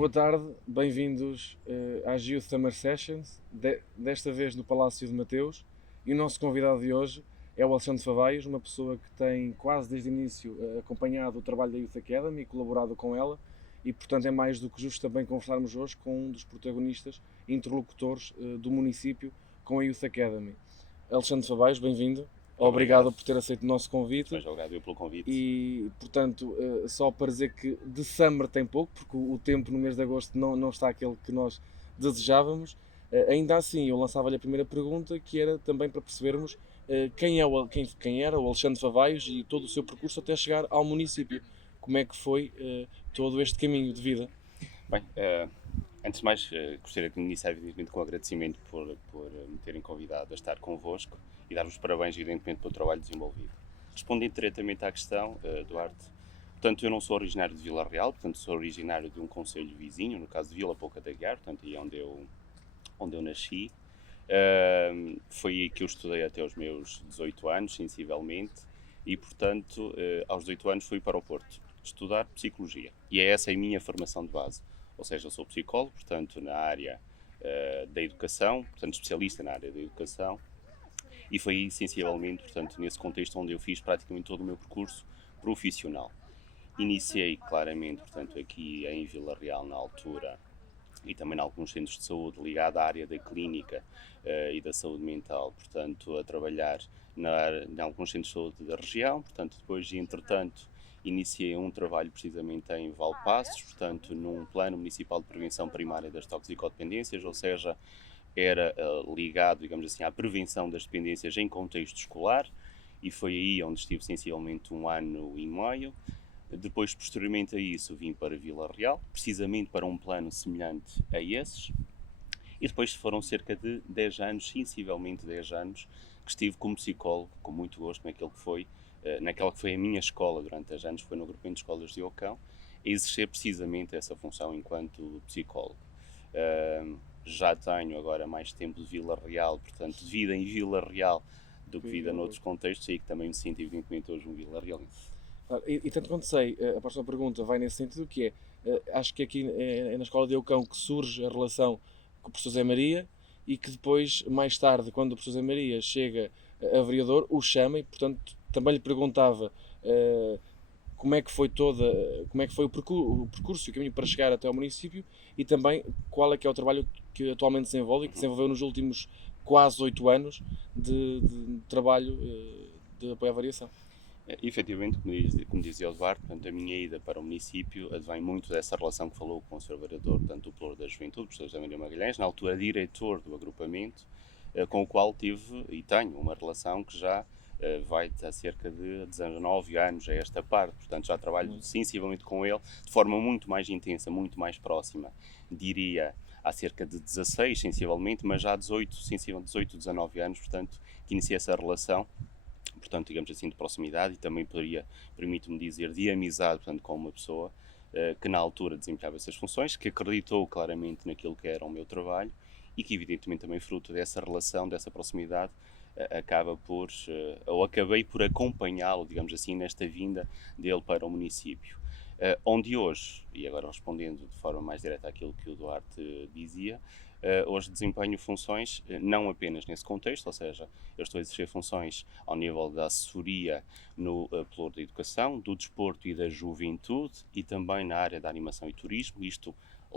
Boa tarde, bem-vindos às Youth Summer Sessions, desta vez no Palácio de Mateus. E o nosso convidado de hoje é o Alexandre Favaios, uma pessoa que tem quase desde o início acompanhado o trabalho da Youth Academy e colaborado com ela, e portanto é mais do que justo também conversarmos hoje com um dos protagonistas e interlocutores do município com a Youth Academy. Alexandre Favaios, bem-vindo. Obrigado por ter aceito o nosso convite. Mas obrigado eu pelo convite. E, portanto, só para dizer que de summer tem pouco, porque o tempo no mês de agosto não está aquele que nós desejávamos. Ainda assim, eu lançava-lhe a primeira pergunta, que era também para percebermos quem era o Alexandre Favaios e todo o seu percurso até chegar ao município. Como é que foi todo este caminho de vida? Bem, antes de mais, gostaria de iniciar evidentemente com agradecimento por me terem convidado a estar convosco e dar-vos parabéns evidentemente pelo trabalho desenvolvido. Respondendo diretamente à questão, Duarte, portanto eu não sou originário de Vila Real, portanto sou originário de um concelho vizinho, no caso de Vila Pouca da Guiar, portanto aí é onde eu nasci. Foi aí que eu estudei até os meus 18 anos, sensivelmente, e portanto aos 18 anos fui para o Porto estudar Psicologia. E é essa a minha formação de base. Ou seja, eu sou psicólogo, portanto na área da educação, portanto especialista na área da educação, e foi aí, sensivelmente, portanto, nesse contexto onde eu fiz praticamente todo o meu percurso profissional. Iniciei claramente, portanto, aqui em Vila Real na altura, e também em alguns centros de saúde ligado à área da clínica e da saúde mental, portanto, a trabalhar em alguns centros de saúde da região, portanto, depois, entretanto, iniciei um trabalho precisamente em Valpaços, portanto, num plano municipal de prevenção primária das toxicodependências, ou seja, era ligado, digamos assim, à prevenção das dependências em contexto escolar, e foi aí onde estive sensivelmente 1 ano e meio. Depois, posteriormente a isso, vim para Vila Real, precisamente para um plano semelhante a esses, e depois foram cerca de 10 anos, sensivelmente 10 anos, que estive como psicólogo, com muito gosto, naquela que foi a minha escola durante 10 anos, foi no Agrupamento de Escolas de Ocão, a exercer precisamente essa função enquanto psicólogo. Já tenho agora mais tempo de Vila Real, portanto, de vida em Vila Real do que vida noutros contextos, e que também me sinto evidentemente hoje um Vila Realense. E tanto quanto sei, a próxima pergunta vai nesse sentido, que acho que aqui é na Escola de Eucão que surge a relação com o professor Zé Maria, e que depois, mais tarde, quando o professor Zé Maria chega a vereador, o chama, e portanto também lhe perguntava como é que foi o percurso e o caminho para chegar até ao município, e também qual é que é o trabalho que atualmente desenvolve e que desenvolveu nos últimos quase 8 anos de trabalho de apoio à variação. Efetivamente, como dizia o Duarte, portanto, a minha ida para o município advém muito dessa relação que falou com o Sr. Vereador, portanto, do Pluro da Juventude, o professor José Maria Magalhães, na altura diretor do agrupamento, com o qual tive e tenho uma relação que já vai há cerca de 19 anos a esta parte, portanto já trabalho sensivelmente com ele de forma muito mais intensa, muito mais próxima, diria há cerca de 16 sensivelmente, mas já há 18, 19 anos, portanto, que iniciei essa relação, portanto, digamos assim, de proximidade, e também permito-me dizer, de amizade, portanto, com uma pessoa que na altura desempenhava essas funções, que acreditou claramente naquilo que era o meu trabalho, e que evidentemente também fruto dessa relação, dessa proximidade, acabei por acompanhá-lo, digamos assim, nesta vinda dele para o município. Onde hoje, e agora respondendo de forma mais direta àquilo que o Duarte dizia, hoje desempenho funções não apenas nesse contexto, ou seja, eu estou a exercer funções ao nível da assessoria no Pluro da Educação, do Desporto e da Juventude, e também na área da animação e turismo, isto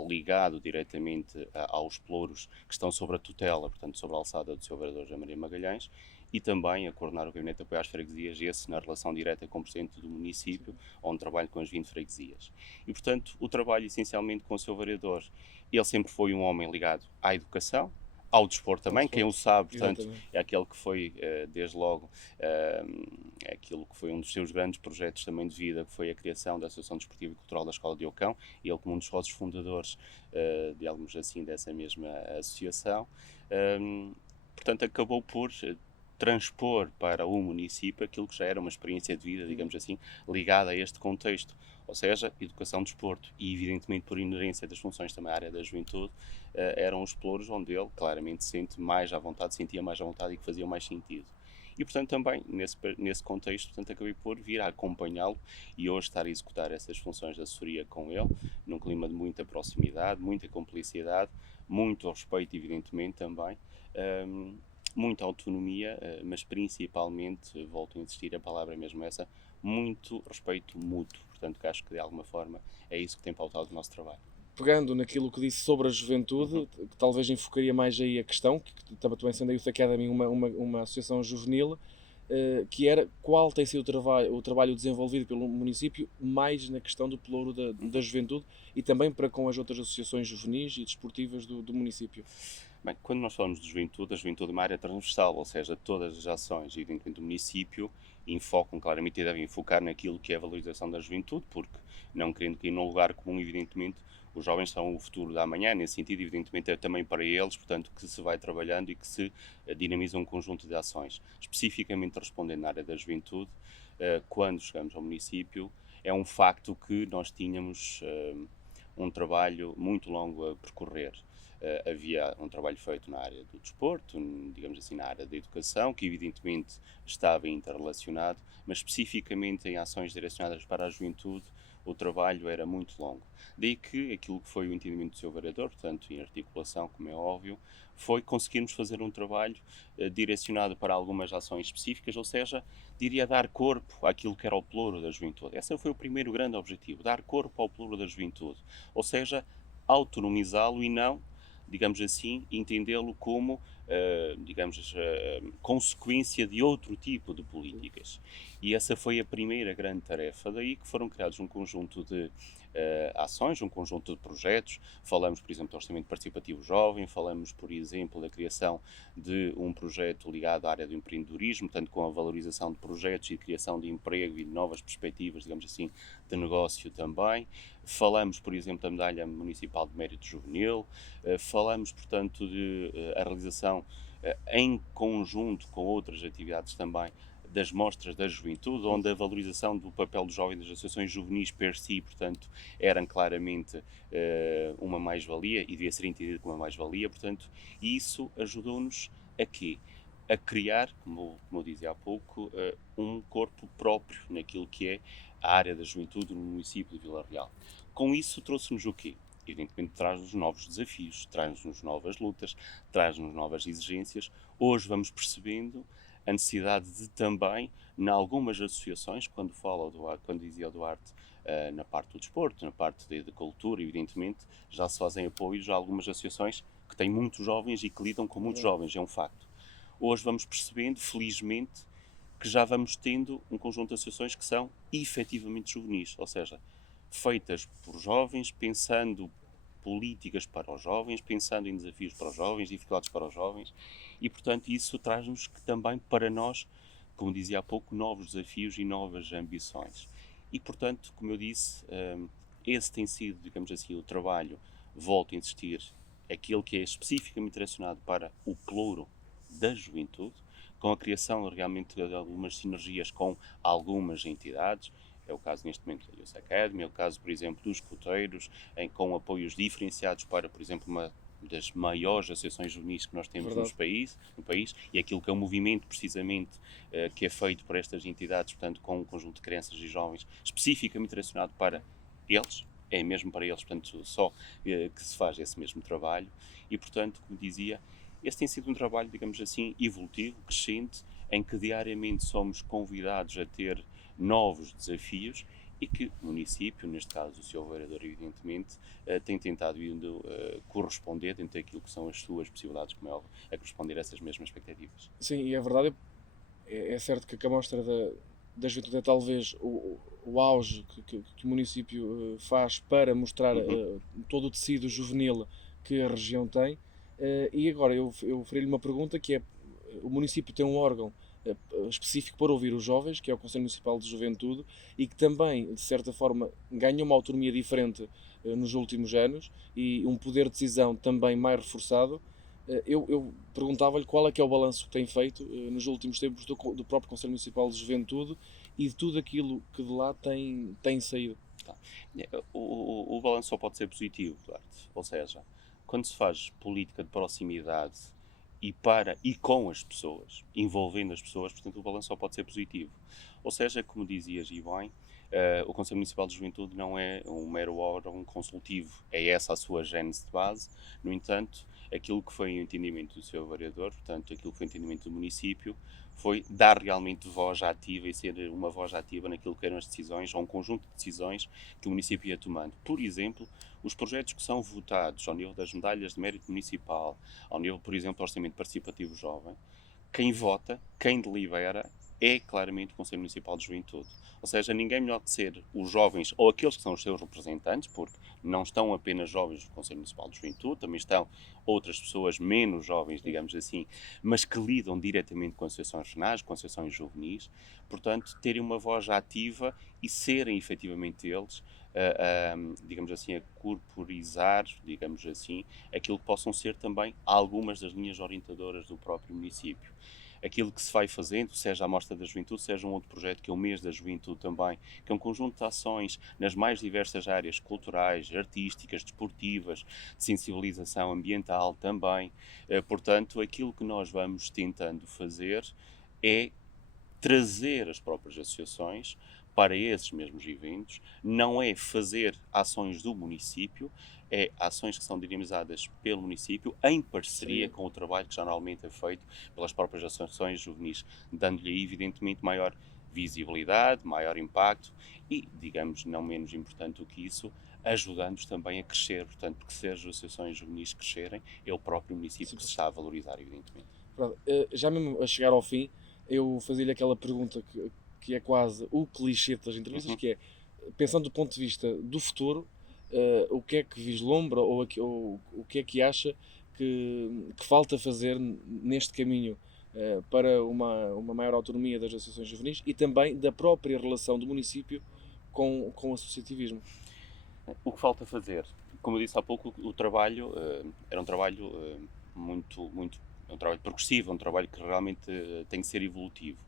ligado diretamente aos pluros que estão sobre a tutela, portanto sobre a alçada do Sr. Vereador José Maria Magalhães, e também a coordenar o Gabinete de Apoio às Freguesias, esse na relação direta com o Presidente do município, onde trabalho com as 20 freguesias. E, portanto, o trabalho essencialmente com o Sr. Vereador, ele sempre foi um homem ligado à educação, ao desporto também, quem o sabe, portanto, exatamente, é aquele que foi, desde logo, aquilo que foi um dos seus grandes projetos também de vida, que foi a criação da Associação Desportiva e Cultural da Escola de Ocão, e ele como um dos sócios fundadores, digamos assim, dessa mesma associação. Portanto, acabou por transpor para o município aquilo que já era uma experiência de vida, digamos assim, ligada a este contexto, ou seja, educação, desporto, e evidentemente por inerência das funções também à área da juventude, eram os pluros onde ele claramente sentia mais à vontade e que fazia mais sentido. E, portanto, também, nesse contexto, portanto, acabei por vir a acompanhá-lo e hoje estar a executar essas funções de assessoria com ele, num clima de muita proximidade, muita cumplicidade, muito respeito, evidentemente, também, muita autonomia, mas principalmente, volto a insistir, a palavra é mesmo essa, muito respeito mútuo. Portanto, que acho que de alguma forma é isso que tem pautado o nosso trabalho. Pegando naquilo que disse sobre a juventude, que talvez enfocaria mais aí a questão, que também sendo a Youth Academy uma associação juvenil, que era qual tem sido o trabalho desenvolvido pelo município mais na questão do pelouro da juventude e também para com as outras associações juvenis e desportivas do município. Bem, quando nós falamos de juventude, a juventude é uma área transversal, ou seja, todas as ações, evidentemente, do município enfocam claramente e devem focar naquilo que é a valorização da juventude, porque, não querendo cair num lugar comum, evidentemente, os jovens são o futuro da amanhã, nesse sentido, evidentemente, é também para eles, portanto, que se vai trabalhando e que se dinamiza um conjunto de ações. Especificamente respondendo na área da juventude, quando chegamos ao município, é um facto que nós tínhamos um trabalho muito longo a percorrer. Havia um trabalho feito na área do desporto, digamos assim, na área da educação, que evidentemente estava interrelacionado, mas especificamente em ações direcionadas para a juventude, o trabalho era muito longo. Daí que aquilo que foi o entendimento do seu vereador, portanto, em articulação, como é óbvio, foi conseguirmos fazer um trabalho direcionado para algumas ações específicas, ou seja, diria dar corpo àquilo que era o pelouro da juventude. Esse foi o primeiro grande objetivo, dar corpo ao pelouro da juventude, ou seja, autonomizá-lo e não, digamos assim, entendê-lo como, digamos, consequência de outro tipo de políticas. E essa foi a primeira grande tarefa. Daí que foram criados um conjunto de ações, um conjunto de projetos. Falamos, por exemplo, do Orçamento Participativo Jovem, falamos, por exemplo, da criação de um projeto ligado à área do empreendedorismo, tanto com a valorização de projetos e criação de emprego e de novas perspectivas, digamos assim, de negócio também. Falamos, por exemplo, da Medalha Municipal de Mérito Juvenil, falamos, portanto, de a realização em conjunto com outras atividades também das mostras da juventude, onde a valorização do papel do jovem das associações juvenis per si, portanto, eram claramente uma mais-valia e devia ser entendido como uma mais-valia, portanto, e isso ajudou-nos a quê? A criar, como eu dizia há pouco, um corpo próprio naquilo que é a área da juventude no município de Vila Real. Com isso trouxe-nos o quê? Evidentemente traz-nos novos desafios, traz-nos novas lutas, traz-nos novas exigências. Hoje vamos percebendo a necessidade de também, em algumas associações, quando dizia o Duarte, na parte do desporto, na parte da cultura, evidentemente, já se fazem apoios a algumas associações que têm muitos jovens e que lidam com muitos jovens, é um facto. Hoje vamos percebendo, felizmente, que já vamos tendo um conjunto de associações que são efetivamente juvenis, ou seja, feitas por jovens, pensando políticas para os jovens, pensando em desafios para os jovens, dificuldades para os jovens, e portanto isso traz-nos que também para nós, como dizia há pouco, novos desafios e novas ambições. E portanto, como eu disse, esse tem sido, digamos assim, o trabalho, volto a insistir, aquele que é especificamente direcionado para o pelouro da juventude, com a criação realmente de algumas sinergias com algumas entidades. É o caso neste momento da Youth Academy, é o caso, por exemplo, dos escuteiros, com apoios diferenciados para, por exemplo, uma das maiores associações juvenis que nós temos no país, e aquilo que é um movimento, precisamente, que é feito por estas entidades, portanto, com um conjunto de crianças e jovens, especificamente direcionado para eles, é mesmo para eles, portanto, só que se faz esse mesmo trabalho, e, portanto, como dizia, esse tem sido um trabalho, digamos assim, evolutivo, crescente, em que diariamente somos convidados a ter novos desafios e que o município, neste caso o Sr. Vereador, evidentemente, tem tentado corresponder dentro daquilo que são as suas possibilidades, como é óbvio, a corresponder a essas mesmas expectativas. Sim, e é verdade, é certo que a mostra da juventude é talvez o auge que o município faz para mostrar todo o tecido juvenil que a região tem. E agora eu farei-lhe uma pergunta que é, o município tem um órgão específico para ouvir os jovens, que é o Conselho Municipal de Juventude, e que também, de certa forma, ganhou uma autonomia diferente nos últimos anos e um poder de decisão também mais reforçado. Eu perguntava-lhe qual é que é o balanço que tem feito nos últimos tempos do próprio Conselho Municipal de Juventude e de tudo aquilo que de lá tem saído. Tá. O balanço só pode ser positivo, Duarte. Ou seja, quando se faz política de proximidade e para e com as pessoas, envolvendo as pessoas, portanto o balanço só pode ser positivo. Ou seja, como dizias e bem, o Conselho Municipal de Juventude não é um mero órgão consultivo, é essa a sua gênese de base. No entanto, aquilo que foi o entendimento do seu vereador, portanto aquilo que foi o entendimento do município, foi dar realmente voz ativa e ser uma voz ativa naquilo que eram as decisões, ou um conjunto de decisões que o município ia tomando. Por exemplo, os projetos que são votados ao nível das medalhas de mérito municipal, ao nível, por exemplo, do Orçamento Participativo Jovem, quem vota, quem delibera, é claramente o Conselho Municipal de Juventude. Ou seja, ninguém melhor que ser os jovens ou aqueles que são os seus representantes, porque não estão apenas jovens do Conselho Municipal de Juventude, também estão outras pessoas menos jovens, digamos assim, mas que lidam diretamente com associações regionais, com associações juvenis, portanto, terem uma voz ativa e serem efetivamente eles, digamos assim, a corporizar, digamos assim, aquilo que possam ser também algumas das linhas orientadoras do próprio município. Aquilo que se vai fazendo, seja a Mostra da Juventude, seja um outro projeto que é o Mês da Juventude também, que é um conjunto de ações nas mais diversas áreas culturais, artísticas, desportivas, de sensibilização ambiental também. Portanto, aquilo que nós vamos tentando fazer é trazer as próprias associações para esses mesmos eventos, não é fazer ações do município, é ações que são dinamizadas pelo município em parceria com o trabalho que já normalmente é feito pelas próprias associações juvenis, dando-lhe evidentemente maior visibilidade, maior impacto e, digamos, não menos importante do que isso, ajudando-nos também a crescer, portanto, porque se as associações juvenis crescerem, é o próprio município que se está a valorizar, evidentemente. Pronto, já mesmo a chegar ao fim, eu fazia-lhe aquela pergunta que é quase o clichê das entrevistas, que é, pensando do ponto de vista do futuro, o que é que vislumbra ou o que é que acha que falta fazer neste caminho para uma maior autonomia das associações juvenis e também da própria relação do município com o associativismo? O que falta fazer? Como eu disse há pouco, o trabalho era um trabalho é um trabalho progressivo, é um trabalho que realmente tem que ser evolutivo.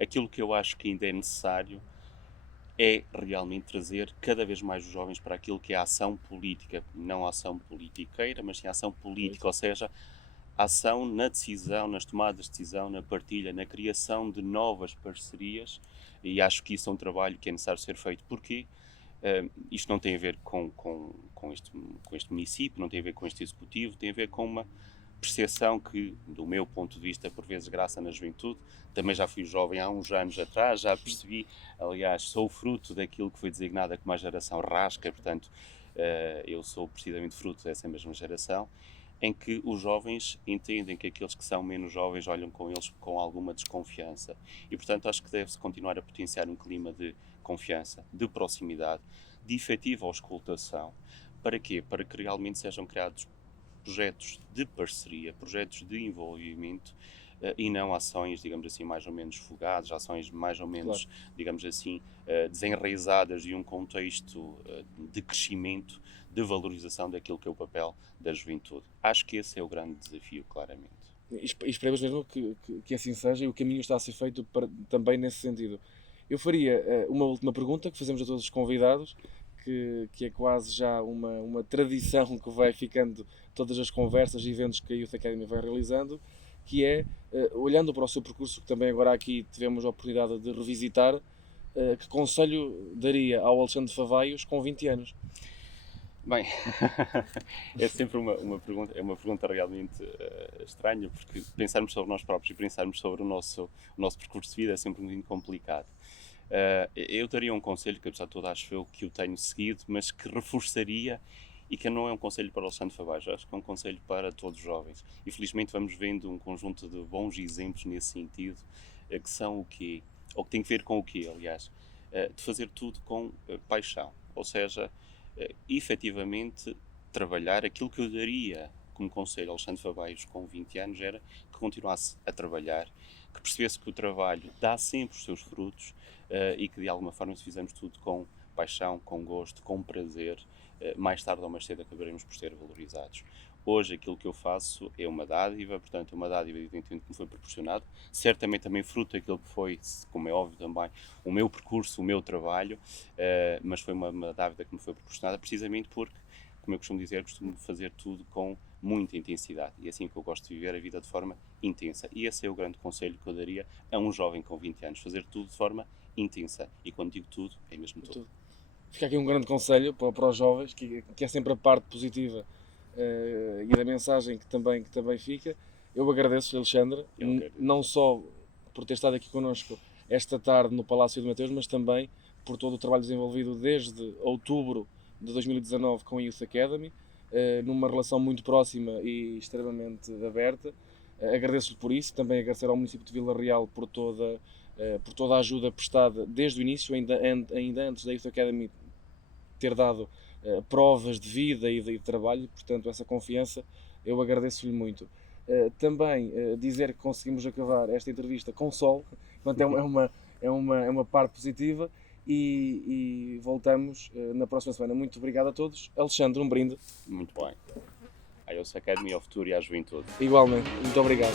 Aquilo que eu acho que ainda é necessário é realmente trazer cada vez mais os jovens para aquilo que é a ação política, não a ação politiqueira, mas sim a ação política, ou seja, a ação na decisão, nas tomadas de decisão, na partilha, na criação de novas parcerias, e acho que isso é um trabalho que é necessário ser feito. Porquê? Isto não tem a ver com este município, não tem a ver com este executivo, tem a ver com uma percepção que, do meu ponto de vista, por vezes graça na juventude. Também já fui jovem há uns anos atrás, já percebi, aliás, sou fruto daquilo que foi designada como a geração rasca, portanto, eu sou precisamente fruto dessa mesma geração, em que os jovens entendem que aqueles que são menos jovens olham com eles com alguma desconfiança. E, portanto, acho que deve-se continuar a potenciar um clima de confiança, de proximidade, de efetiva auscultação. Para quê? Para que realmente sejam criados projetos de parceria, projetos de envolvimento e não ações, digamos assim, mais ou menos fugadas, ações mais ou menos, digamos assim, desenraizadas de um contexto de crescimento, de valorização daquilo que é o papel da juventude. Acho que esse é o grande desafio, claramente. E esperemos mesmo que assim seja e o caminho está a ser feito também nesse sentido. Eu faria uma última pergunta que fazemos a todos os convidados, que é quase já uma tradição que vai ficando todas as conversas e eventos que a Youth Academy vai realizando, que é, olhando para o seu percurso, que também agora aqui tivemos a oportunidade de revisitar, que conselho daria ao Alexandre Favaios com 20 anos? Bem, é sempre uma pergunta realmente estranha, porque pensarmos sobre nós próprios e pensarmos sobre o nosso percurso de vida é sempre muito complicado. Eu daria um conselho, que apesar de tudo acho eu que o tenho seguido, mas que reforçaria e que não é um conselho para o Alexandre Favaios, acho que é um conselho para todos os jovens. E felizmente vamos vendo um conjunto de bons exemplos nesse sentido, que são o quê? Ou que tem que ver com o quê, aliás? De fazer tudo com paixão, ou seja, efetivamente trabalhar. Aquilo que eu daria como conselho ao Alexandre Favaios com 20 anos era que continuasse a trabalhar, que percebesse que o trabalho dá sempre os seus frutos e que de alguma forma, se fizermos tudo com paixão, com gosto, com prazer, mais tarde ou mais cedo acabaremos por ser valorizados. Hoje aquilo que eu faço é uma dádiva, portanto uma dádiva evidentemente que me foi proporcionado, certamente também fruto daquilo que foi, como é óbvio também, o meu percurso, o meu trabalho, mas foi uma dádiva que me foi proporcionada precisamente porque, como eu costumo dizer, costumo fazer tudo com muita intensidade. E é assim que eu gosto de viver a vida de forma intensa. E esse é o grande conselho que eu daria a um jovem com 20 anos, fazer tudo de forma intensa. E quando digo tudo, é mesmo tudo. Fica aqui um grande conselho para os jovens, que é sempre a parte positiva e da mensagem que também fica. Eu agradeço, Alexandre, não só por ter estado aqui connosco esta tarde no Palácio de Mateus, mas também por todo o trabalho desenvolvido desde outubro de 2019 com a Youth Academy, numa relação muito próxima e extremamente aberta. Agradeço-lhe por isso, também agradecer ao município de Vila Real por toda a ajuda prestada desde o início, ainda antes da Youth Academy ter dado provas de vida e de trabalho, portanto essa confiança eu agradeço-lhe muito. Também dizer que conseguimos acabar esta entrevista com sol, portanto é uma parte positiva e voltamos na próxima semana. Muito obrigado a todos. Alexandre, um brinde. Muito bem. A Youth Academy, ao futuro e à juventude. Igualmente, muito obrigado.